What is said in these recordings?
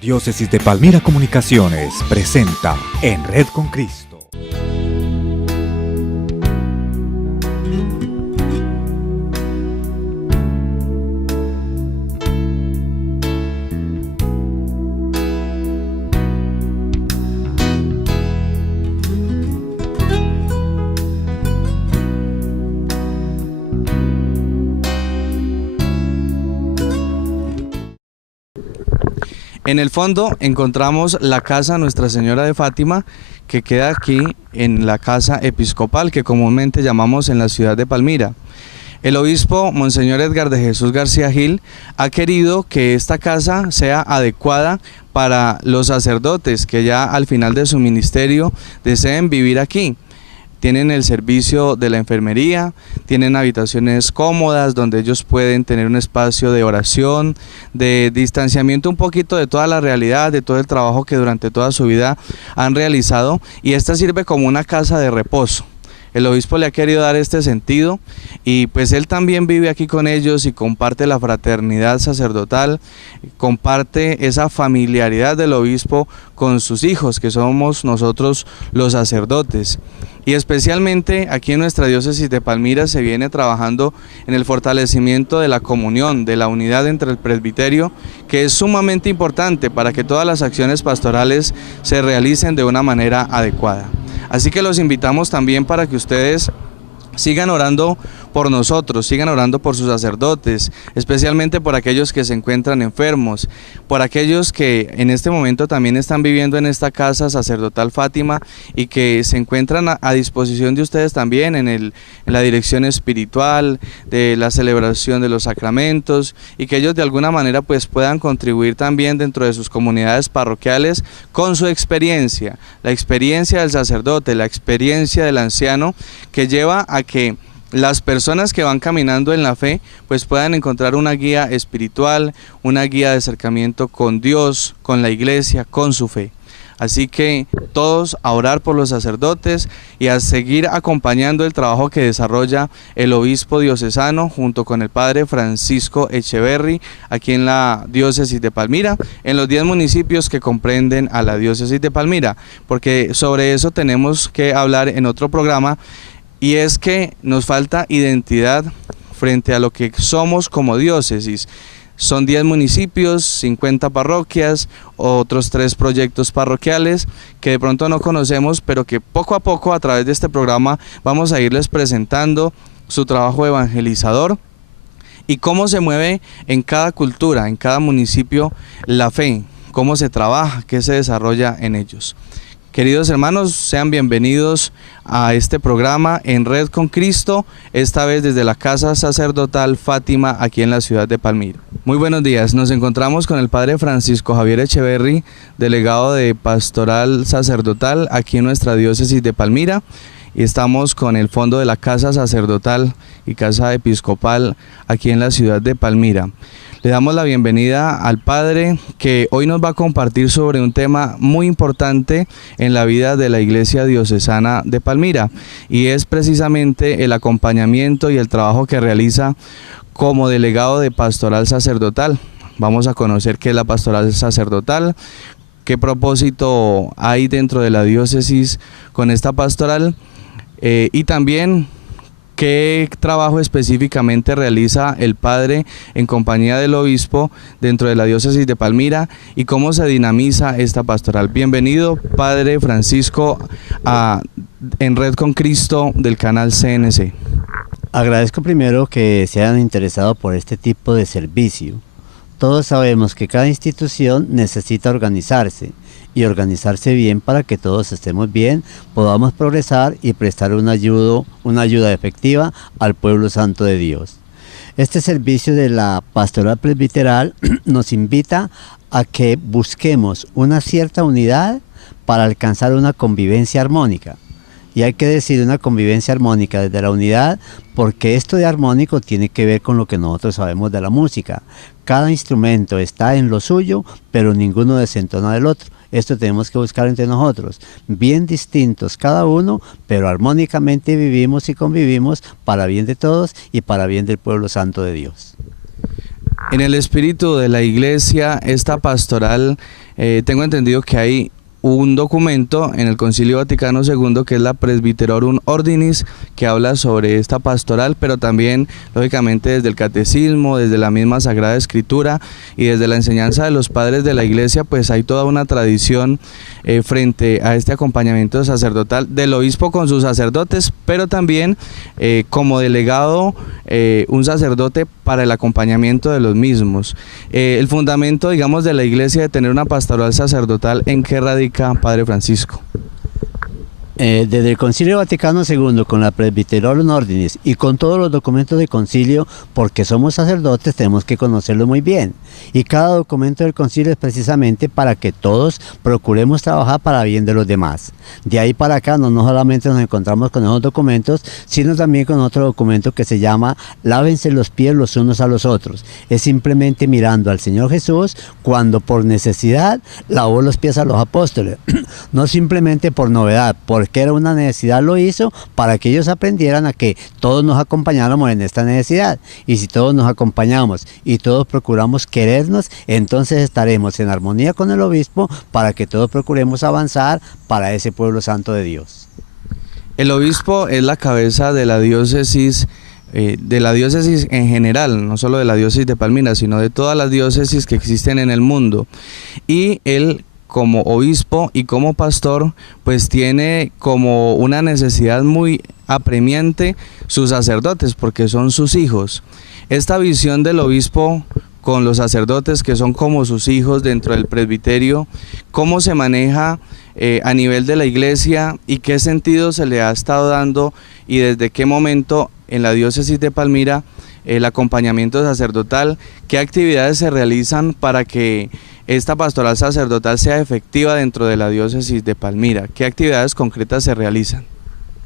Diócesis de Palmira Comunicaciones presenta En Red con Cristo. En el fondo encontramos la casa Nuestra Señora de Fátima, que queda aquí en la casa episcopal que comúnmente llamamos en la ciudad de Palmira. El obispo Monseñor Edgar de Jesús García Gil ha querido que esta casa sea adecuada para los sacerdotes que ya al final de su ministerio deseen vivir aquí. Tienen el servicio de la enfermería, tienen habitaciones cómodas donde ellos pueden tener un espacio de oración, de distanciamiento un poquito de toda la realidad, de todo el trabajo que durante toda su vida han realizado, y esta sirve como una casa de reposo. El obispo le ha querido dar este sentido y pues él también vive aquí con ellos y comparte la fraternidad sacerdotal, comparte esa familiaridad del obispo con sus hijos, que somos nosotros los sacerdotes. Y especialmente aquí en nuestra diócesis de Palmira se viene trabajando en el fortalecimiento de la comunión, de la unidad entre el presbiterio, que es sumamente importante para que todas las acciones pastorales se realicen de una manera adecuada. Así que los invitamos también para que ustedes sigan orando por nosotros, sigan orando por sus sacerdotes, especialmente por aquellos que se encuentran enfermos, por aquellos que en este momento también están viviendo en esta casa sacerdotal Fátima y que se encuentran a disposición de ustedes también en la dirección espiritual, de la celebración de los sacramentos, y que ellos de alguna manera pues puedan contribuir también dentro de sus comunidades parroquiales con su experiencia, la experiencia del sacerdote, la experiencia del anciano, que lleva a que las personas que van caminando en la fe pues puedan encontrar una guía espiritual, una guía de acercamiento con Dios, con la iglesia, con su fe. Así que todos a orar por los sacerdotes y a seguir acompañando el trabajo que desarrolla el obispo diocesano junto con el padre Francisco Echeverry aquí en la diócesis de Palmira, en los 10 municipios que comprenden a la diócesis de Palmira, porque sobre eso tenemos que hablar en otro programa. Y es que nos falta identidad frente a lo que somos como diócesis. Son 10 municipios, 50 parroquias, otros 3 proyectos parroquiales que de pronto no conocemos, pero que poco a poco a través de este programa vamos a irles presentando su trabajo evangelizador y cómo se mueve en cada cultura, en cada municipio la fe, cómo se trabaja, qué se desarrolla en ellos. Queridos hermanos, sean bienvenidos a este programa En Red con Cristo, esta vez desde la Casa Sacerdotal Fátima, aquí en la ciudad de Palmira. Muy buenos días, nos encontramos con el padre Francisco Javier Echeverry, delegado de Pastoral Sacerdotal aquí en nuestra diócesis de Palmira, y estamos con el fondo de la Casa Sacerdotal y Casa Episcopal aquí en la ciudad de Palmira. Le damos la bienvenida al padre que hoy nos va a compartir sobre un tema muy importante en la vida de la Iglesia Diocesana de Palmira, y es precisamente el acompañamiento y el trabajo que realiza como delegado de Pastoral Sacerdotal. Vamos a conocer qué es la Pastoral Sacerdotal, qué propósito hay dentro de la diócesis con esta pastoral y también ¿qué trabajo específicamente realiza el padre en compañía del obispo dentro de la diócesis de Palmira y cómo se dinamiza esta pastoral? Bienvenido, padre Francisco, a En Red con Cristo del canal CNC. Agradezco primero que se hayan interesado por este tipo de servicio. Todos sabemos que cada institución necesita organizarse y organizarse bien para que todos estemos bien, podamos progresar y prestar una ayuda efectiva al pueblo santo de Dios. Este servicio de la pastoral presbiteral nos invita a que busquemos una cierta unidad para alcanzar una convivencia armónica. Y hay que decir una convivencia armónica desde la unidad, porque esto de armónico tiene que ver con lo que nosotros sabemos de la música. Cada instrumento está en lo suyo, pero ninguno desentona del otro. Esto tenemos que buscar entre nosotros, bien distintos cada uno, pero armónicamente vivimos y convivimos para bien de todos y para bien del pueblo santo de Dios. En el espíritu de la iglesia, esta pastoral, tengo entendido que hay un documento en el Concilio Vaticano II que es la Presbyterorum Ordinis, que habla sobre esta pastoral, pero también lógicamente desde el catecismo, desde la misma Sagrada Escritura y desde la enseñanza de los padres de la iglesia, pues hay toda una tradición frente a este acompañamiento sacerdotal del obispo con sus sacerdotes, pero también como delegado un sacerdote para el acompañamiento de los mismos. El fundamento, digamos, de la iglesia de tener una pastoral sacerdotal, ¿en qué radica, Padre Francisco? Desde el Concilio Vaticano II, con la Presbyterorum Ordinis y con todos los documentos del concilio, porque somos sacerdotes, tenemos que conocerlo muy bien. Y cada documento del concilio es precisamente para que todos procuremos trabajar para bien de los demás. De ahí para acá no solamente nos encontramos con esos documentos, sino también con otro documento que se llama Lávense los pies los unos a los otros. Es simplemente mirando al Señor Jesús cuando por necesidad lavó los pies a los apóstoles. No simplemente por novedad, porque era una necesidad lo hizo para que ellos aprendieran a que todos nos acompañáramos en esta necesidad. Y si todos nos acompañamos y todos procuramos querernos, entonces estaremos en armonía con el obispo para que todos procuremos avanzar para ese pueblo santo de Dios. El obispo es la cabeza de la diócesis en general, no solo de la diócesis de Palmira, sino de todas las diócesis que existen en el mundo. Y él, como obispo y como pastor, pues tiene como una necesidad muy apremiante sus sacerdotes, porque son sus hijos. Esta visión del obispo con los sacerdotes, que son como sus hijos dentro del presbiterio, ¿cómo se maneja a nivel de la iglesia y qué sentido se le ha estado dando y desde qué momento en la diócesis de Palmira el acompañamiento sacerdotal? ¿Qué actividades se realizan para que esta pastoral sacerdotal sea efectiva dentro de la diócesis de Palmira? ¿Qué actividades concretas se realizan?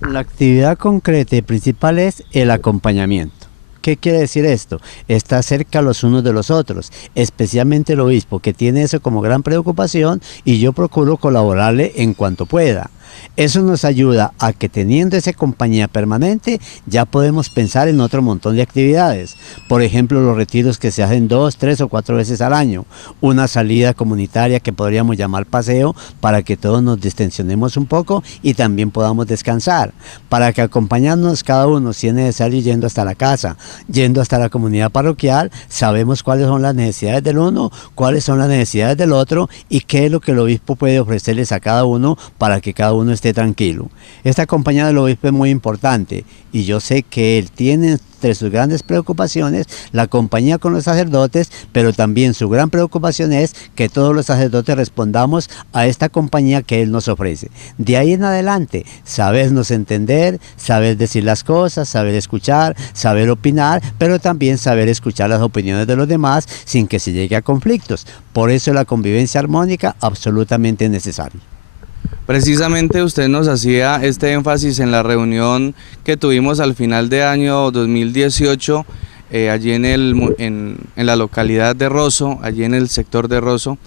La actividad concreta y principal es el acompañamiento. ¿Qué quiere decir esto? Estar cerca los unos de los otros, especialmente el obispo, que tiene eso como gran preocupación, y yo procuro colaborarle en cuanto pueda. Eso nos ayuda a que, teniendo esa compañía permanente, ya podemos pensar en otro montón de actividades. Por ejemplo, los retiros que se hacen 2, 3 o 4 veces al año. Una salida comunitaria que podríamos llamar paseo, para que todos nos distensionemos un poco y también podamos descansar. Para que acompañarnos cada uno, si es necesario, yendo hasta la casa, yendo hasta la comunidad parroquial, sabemos cuáles son las necesidades del uno, cuáles son las necesidades del otro y qué es lo que el obispo puede ofrecerles a cada uno para que cada uno esté tranquilo. Esta compañía del obispo es muy importante y yo sé que él tiene entre sus grandes preocupaciones la compañía con los sacerdotes, pero también su gran preocupación es que todos los sacerdotes respondamos a esta compañía que él nos ofrece. De ahí en adelante, sabernos entender, saber decir las cosas, saber escuchar, saber opinar, pero también saber escuchar las opiniones de los demás sin que se llegue a conflictos. Por eso la convivencia armónica absolutamente necesaria. Precisamente usted nos hacía este énfasis en la reunión que tuvimos al final de año 2018, allí en la localidad de Rosso, allí en el sector de Rosso.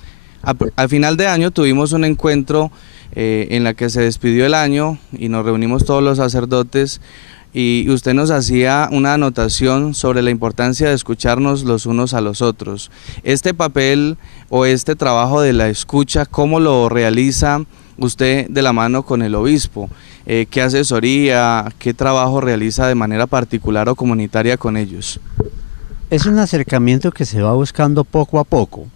Al final de año tuvimos un encuentro en la que se despidió el año y nos reunimos todos los sacerdotes, y usted nos hacía una anotación sobre la importancia de escucharnos los unos a los otros. Este papel o este trabajo de la escucha, ¿cómo lo realiza usted de la mano con el obispo? ¿Qué asesoría, qué trabajo realiza de manera particular o comunitaria con ellos? Es un acercamiento que se va buscando poco a poco.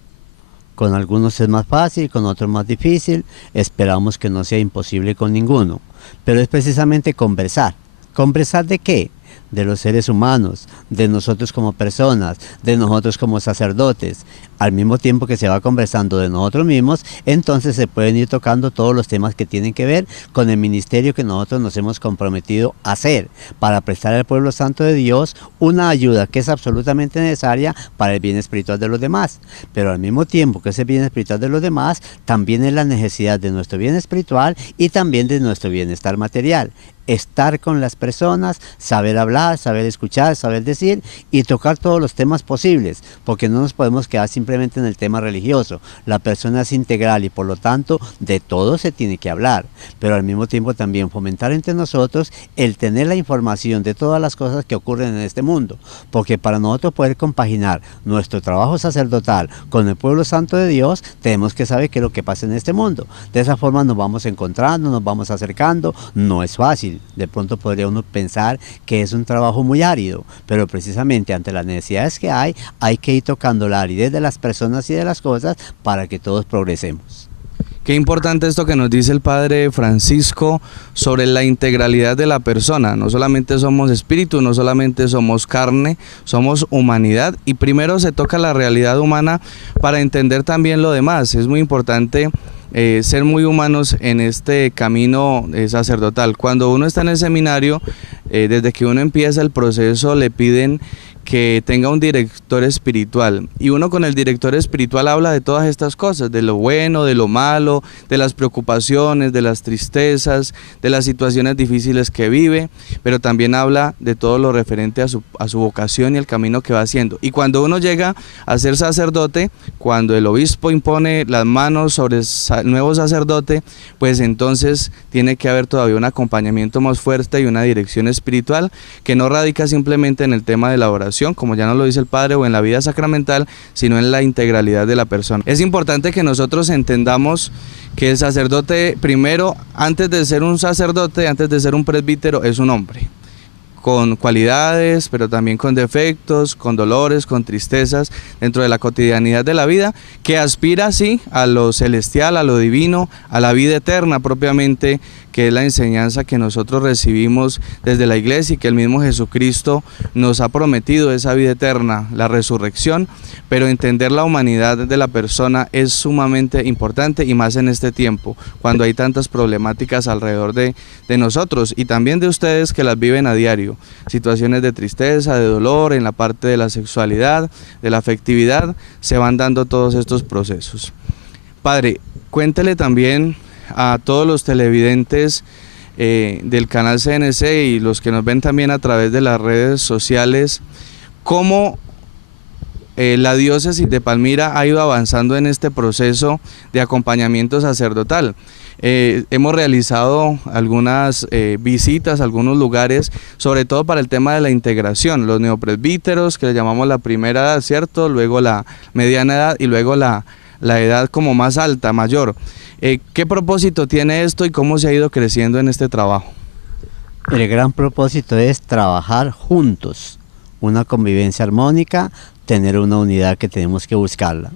Con algunos es más fácil, con otros más difícil. Esperamos que no sea imposible con ninguno. Pero es precisamente conversar. ¿Conversar de qué? De los seres humanos, de nosotros como personas, de nosotros como sacerdotes. Al mismo tiempo que se va conversando de nosotros mismos, entonces se pueden ir tocando todos los temas que tienen que ver con el ministerio que nosotros nos hemos comprometido a hacer, para prestar al pueblo santo de Dios una ayuda que es absolutamente necesaria para el bien espiritual de los demás. Pero al mismo tiempo que ese bien espiritual de los demás, también es la necesidad de nuestro bien espiritual y también de nuestro bienestar material. Estar con las personas, saber hablar hablar, saber escuchar, saber decir y tocar todos los temas posibles, porque no nos podemos quedar simplemente en el tema religioso. La persona es integral y por lo tanto de todo se tiene que hablar, pero al mismo tiempo también fomentar entre nosotros el tener la información de todas las cosas que ocurren en este mundo, porque para nosotros poder compaginar nuestro trabajo sacerdotal con el pueblo santo de Dios, tenemos que saber qué es lo que pasa en este mundo. De esa forma nos vamos encontrando, nos vamos acercando. No es fácil, de pronto podría uno pensar que es un trabajo muy árido, pero precisamente ante las necesidades que hay que ir tocando la aridez de las personas y de las cosas para que todos progresemos. Qué importante esto que nos dice el Padre Francisco sobre la integralidad de la persona. No solamente somos espíritu, no solamente somos carne, somos humanidad, y primero se toca la realidad humana para entender también lo demás. Es muy importante ser muy humanos en este camino sacerdotal. Cuando uno está en el seminario, desde que uno empieza el proceso le piden que tenga un director espiritual, y uno con el director espiritual habla de todas estas cosas, de lo bueno, de lo malo, de las preocupaciones, de las tristezas, de las situaciones difíciles que vive, pero también habla de todo lo referente a su vocación y el camino que va haciendo. Y cuando uno llega a ser sacerdote, cuando el obispo impone las manos sobre el nuevo sacerdote, pues entonces tiene que haber todavía un acompañamiento más fuerte y una dirección espiritual que no radica simplemente en el tema de la oración, como ya nos lo dice el Padre, o en la vida sacramental, sino en la integralidad de la persona. Es importante que nosotros entendamos que el sacerdote, primero, antes de ser un sacerdote, antes de ser un presbítero, es un hombre, con cualidades, pero también con defectos, con dolores, con tristezas, dentro de la cotidianidad de la vida, que aspira, sí, a lo celestial, a lo divino, a la vida eterna propiamente, que es la enseñanza que nosotros recibimos desde la Iglesia y que el mismo Jesucristo nos ha prometido, esa vida eterna, la resurrección. Pero entender la humanidad de la persona es sumamente importante, y más en este tiempo, cuando hay tantas problemáticas alrededor de nosotros y también de ustedes que las viven a diario. Situaciones de tristeza, de dolor, en la parte de la sexualidad, de la afectividad, se van dando todos estos procesos. Padre, cuéntele también a todos los televidentes del canal CNC y los que nos ven también a través de las redes sociales, cómo la diócesis de Palmira ha ido avanzando en este proceso de acompañamiento sacerdotal. Hemos realizado algunas visitas a algunos lugares, sobre todo para el tema de la integración, los neopresbíteros, que le llamamos la primera edad, ¿cierto? Luego la mediana edad y luego la edad como más alta, mayor. ¿Qué propósito tiene esto y cómo se ha ido creciendo en este trabajo? El gran propósito es trabajar juntos, una convivencia armónica, tener una unidad que tenemos que buscarla.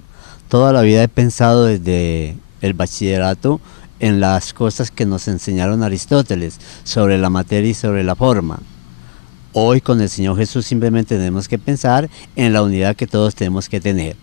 Toda la vida he pensado desde el bachillerato en las cosas que nos enseñaron Aristóteles sobre la materia y sobre la forma. Hoy con el Señor Jesús simplemente tenemos que pensar en la unidad que todos tenemos que tener.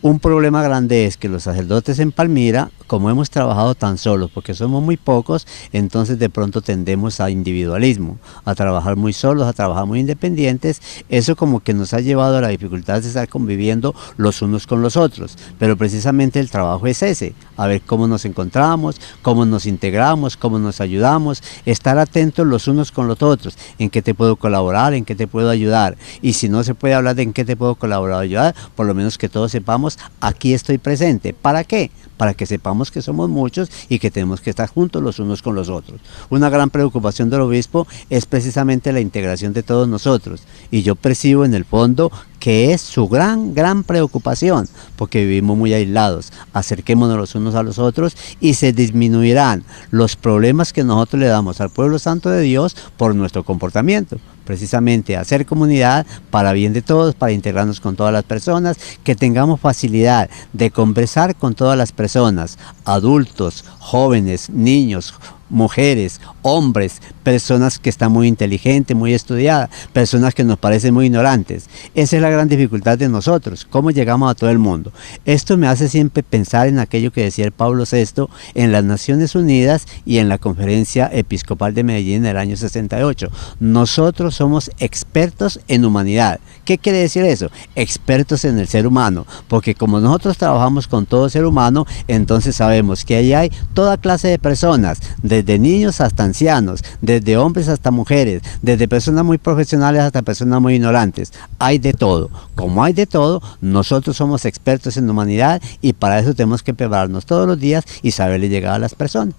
Un problema grande es que los sacerdotes en Palmira, como hemos trabajado tan solos, porque somos muy pocos, entonces de pronto tendemos a individualismo, a trabajar muy solos, a trabajar muy independientes. Eso como que nos ha llevado a la dificultad de estar conviviendo los unos con los otros. Pero precisamente el trabajo es ese, a ver cómo nos encontramos, cómo nos integramos, cómo nos ayudamos, estar atentos los unos con los otros, en qué te puedo colaborar, en qué te puedo ayudar. Y si no se puede hablar de en qué te puedo colaborar o ayudar, por lo menos que todos sepamos, aquí estoy presente. ¿Para qué? Para que sepamos que somos muchos y que tenemos que estar juntos los unos con los otros. Una gran preocupación del obispo es precisamente la integración de todos nosotros, y yo percibo en el fondo que es su gran preocupación, porque vivimos muy aislados. Acerquémonos los unos a los otros y se disminuirán los problemas que nosotros le damos al pueblo santo de Dios por nuestro comportamiento. Precisamente hacer comunidad para bien de todos, para integrarnos con todas las personas, que tengamos facilidad de conversar con todas las personas, adultos, jóvenes, niños, mujeres, hombres, personas que están muy inteligentes, muy estudiadas, personas que nos parecen muy ignorantes. Esa es la gran dificultad de nosotros, cómo llegamos a todo el mundo. Esto me hace siempre pensar en aquello que decía el Pablo VI en las Naciones Unidas y en la Conferencia Episcopal de Medellín en el año 68. Nosotros somos expertos en humanidad. ¿Qué quiere decir eso? Expertos en el ser humano, porque como nosotros trabajamos con todo ser humano, entonces sabemos que ahí hay toda clase de personas, desde niños hasta ancianos, desde hombres hasta mujeres, desde personas muy profesionales hasta personas muy ignorantes. Hay de todo. Como hay de todo, nosotros somos expertos en humanidad y para eso tenemos que prepararnos todos los días y saberle llegar a las personas.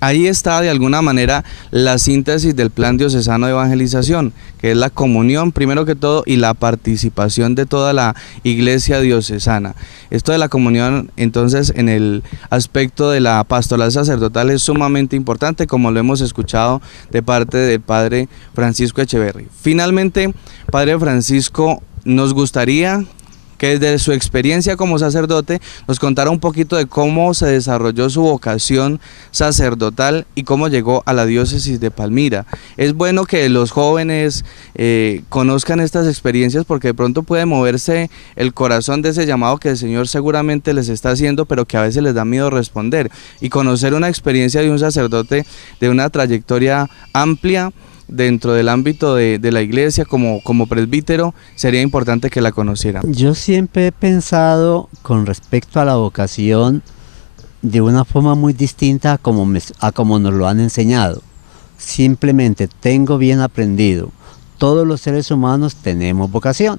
Ahí está de alguna manera la síntesis del plan diocesano de evangelización, que es la comunión primero que todo y la participación de toda la iglesia diocesana. Esto de la comunión entonces en el aspecto de la pastoral sacerdotal es sumamente importante, como lo hemos escuchado de parte del padre Francisco Echeverry. Finalmente, padre Francisco, nos gustaría que desde su experiencia como sacerdote nos contara un poquito de cómo se desarrolló su vocación sacerdotal y cómo llegó a la diócesis de Palmira. Es bueno que los jóvenes conozcan estas experiencias porque de pronto puede moverse el corazón de ese llamado que el Señor seguramente les está haciendo, pero que a veces les da miedo responder, y conocer una experiencia de un sacerdote de una trayectoria amplia dentro del ámbito de la iglesia como presbítero, sería importante que la conocieran. Yo siempre he pensado con respecto a la vocación de una forma muy distinta a como nos lo han enseñado. Simplemente tengo bien aprendido, todos los seres humanos tenemos vocación.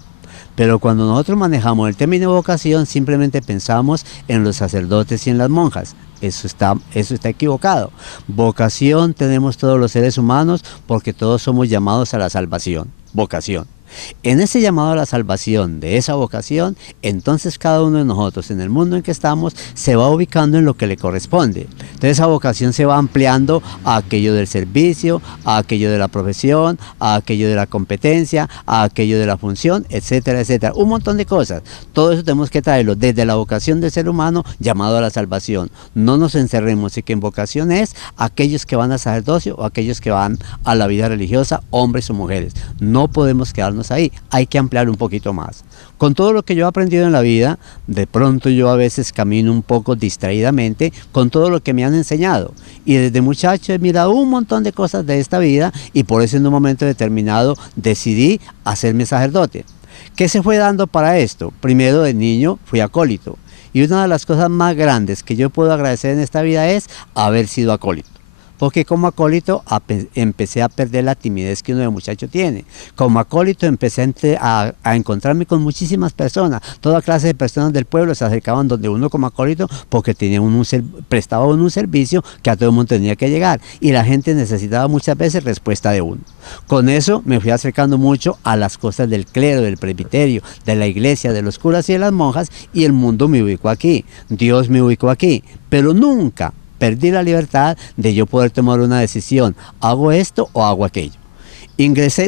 Pero cuando nosotros manejamos el término vocación, simplemente pensamos en los sacerdotes y en las monjas. Eso está equivocado. Vocación tenemos todos los seres humanos porque todos somos llamados a la salvación. Vocación. En ese llamado a la salvación de esa vocación, entonces cada uno de nosotros en el mundo en que estamos se va ubicando en lo que le corresponde. Entonces esa vocación se va ampliando a aquello del servicio, a aquello de la profesión, a aquello de la competencia, a aquello de la función, etcétera, etcétera. Un montón de cosas. Todo eso tenemos que traerlo desde la vocación del ser humano llamado a la salvación. No nos encerremos en que en vocación es aquellos que van al sacerdocio o aquellos que van a la vida religiosa, hombres o mujeres. No podemos quedarnos ahí, hay que ampliar un poquito más. Con todo lo que yo he aprendido en la vida, de pronto yo a veces camino un poco distraídamente con todo lo que me han enseñado. Y desde muchacho he mirado un montón de cosas de esta vida y por eso en un momento determinado decidí hacerme sacerdote. ¿Qué se fue dando para esto? Primero, de niño fui acólito. Y una de las cosas más grandes que yo puedo agradecer en esta vida es haber sido acólito. Porque como acólito empecé a perder la timidez que uno de muchacho tiene. Como acólito empecé a encontrarme con muchísimas personas. Toda clase de personas del pueblo se acercaban donde uno como acólito porque prestaba un servicio que a todo el mundo tenía que llegar. Y la gente necesitaba muchas veces respuesta de uno. Con eso me fui acercando mucho a las cosas del clero, del presbiterio, de la iglesia, de los curas y de las monjas, y el mundo me ubicó aquí. Dios me ubicó aquí. Pero nunca perdí la libertad de yo poder tomar una decisión, hago esto o hago aquello.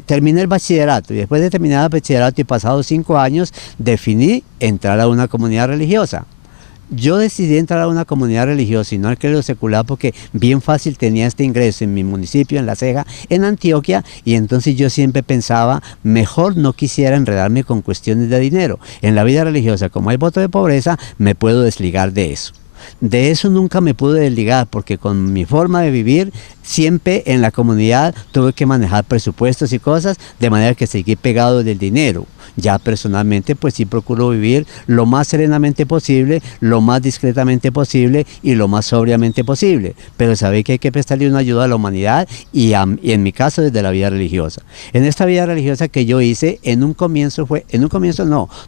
Terminé el bachillerato y después de terminar el bachillerato y pasados 5 años decidí entrar a una comunidad religiosa. Yo decidí entrar a una comunidad religiosa y no al clero secular porque bien fácil tenía este ingreso en mi municipio, en La Ceja, en Antioquia, y entonces yo siempre pensaba, mejor no quisiera enredarme con cuestiones de dinero. En la vida religiosa, como hay voto de pobreza, me puedo desligar de eso. De eso nunca me pude desligar porque con mi forma de vivir siempre en la comunidad tuve que manejar presupuestos y cosas de manera que seguí pegado del dinero. Ya personalmente pues sí procuro vivir lo más serenamente posible, lo más discretamente posible y lo más sobriamente posible, pero sabía que hay que prestarle una ayuda a la humanidad y en mi caso desde la vida religiosa. En esta vida religiosa que yo hice,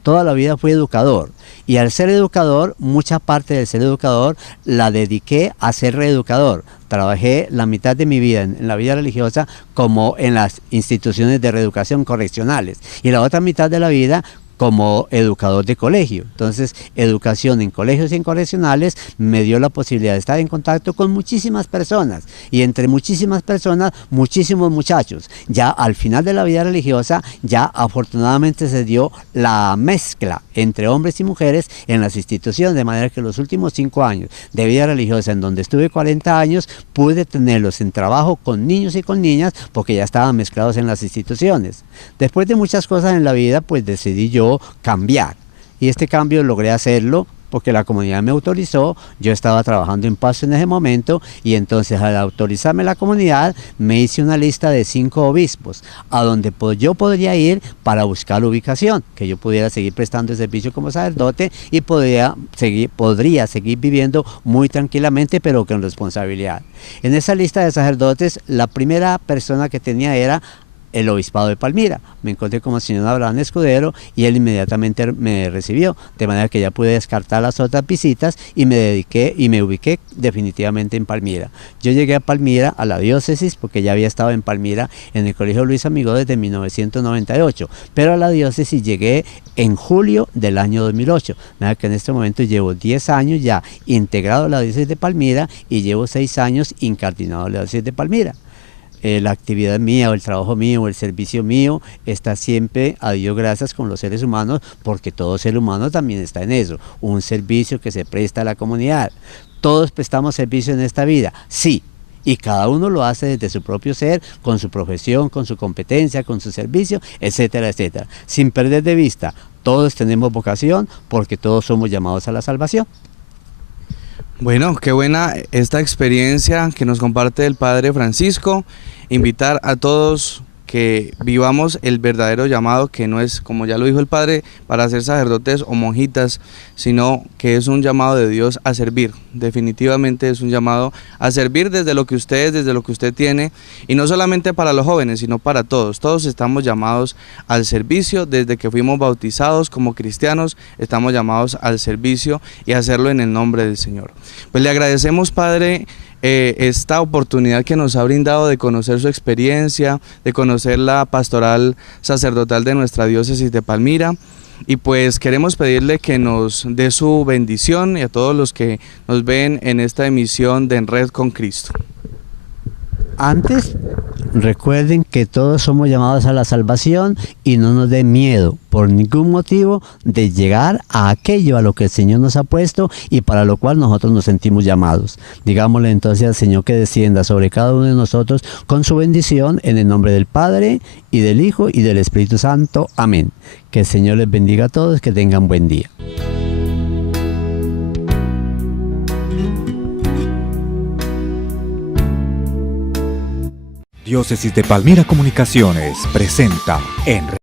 toda la vida fui educador, y al ser educador, mucha parte del ser educador la dediqué a ser reeducador. Trabajé la mitad de mi vida en la vida religiosa como en las instituciones de reeducación correccionales y la otra mitad de la vida como educador de colegio. Entonces, educación en colegios y en correccionales me dio la posibilidad de estar en contacto con muchísimas personas y entre muchísimas personas, muchísimos muchachos. Ya al final de la vida religiosa, ya afortunadamente se dio la mezcla entre hombres y mujeres en las instituciones, de manera que los últimos 5 años de vida religiosa, en donde estuve 40 años, pude tenerlos en trabajo con niños y con niñas porque ya estaban mezclados en las instituciones. Después de muchas cosas en la vida, pues decidí yo cambiar Y este cambio logré hacerlo porque la comunidad me autorizó, yo estaba trabajando en Pasto en ese momento, y entonces al autorizarme la comunidad me hice una lista de 5 obispos a donde yo podría ir para buscar ubicación, que yo pudiera seguir prestando el servicio como sacerdote y podría seguir viviendo muy tranquilamente, pero con responsabilidad. En esa lista de sacerdotes, la primera persona que tenía era el obispado de Palmira. Me encontré con el señor Abraham Escudero y él inmediatamente me recibió, de manera que ya pude descartar las otras visitas y me ubiqué definitivamente en Palmira. Yo llegué a Palmira, a la diócesis, porque ya había estado en Palmira en el Colegio Luis Amigó desde 1998, pero a la diócesis llegué en julio del año 2008, de manera que en este momento llevo 10 años ya integrado a la diócesis de Palmira y llevo 6 años incardinado a la diócesis de Palmira. La actividad mía o el trabajo mío o el servicio mío está siempre, a Dios gracias, con los seres humanos, porque todo ser humano también está en eso, un servicio que se presta a la comunidad. Todos prestamos servicio en esta vida, sí, y cada uno lo hace desde su propio ser, con su profesión, con su competencia, con su servicio, etcétera, etcétera. Sin perder de vista, todos tenemos vocación porque todos somos llamados a la salvación. Bueno, qué buena esta experiencia que nos comparte el Padre Francisco. Invitar a todos que vivamos el verdadero llamado, que no es, como ya lo dijo el Padre, para ser sacerdotes o monjitas, sino que es un llamado de Dios a servir. Definitivamente es un llamado a servir desde lo que usted tiene, y no solamente para los jóvenes, sino para todos. Todos estamos llamados al servicio, desde que fuimos bautizados como cristianos, estamos llamados al servicio y a hacerlo en el nombre del Señor. Pues le agradecemos, Padre, esta oportunidad que nos ha brindado de conocer su experiencia, de conocer la pastoral sacerdotal de nuestra diócesis de Palmira, y pues queremos pedirle que nos dé su bendición, y a todos los que nos ven en esta emisión de En Red con Cristo. Antes, recuerden que todos somos llamados a la salvación y no nos dé miedo por ningún motivo de llegar a aquello a lo que el Señor nos ha puesto y para lo cual nosotros nos sentimos llamados. Digámosle entonces al Señor que descienda sobre cada uno de nosotros con su bendición, en el nombre del Padre y del Hijo y del Espíritu Santo. Amén. Que el Señor les bendiga a todos, que tengan buen día. Diócesis de Palmira Comunicaciones presenta en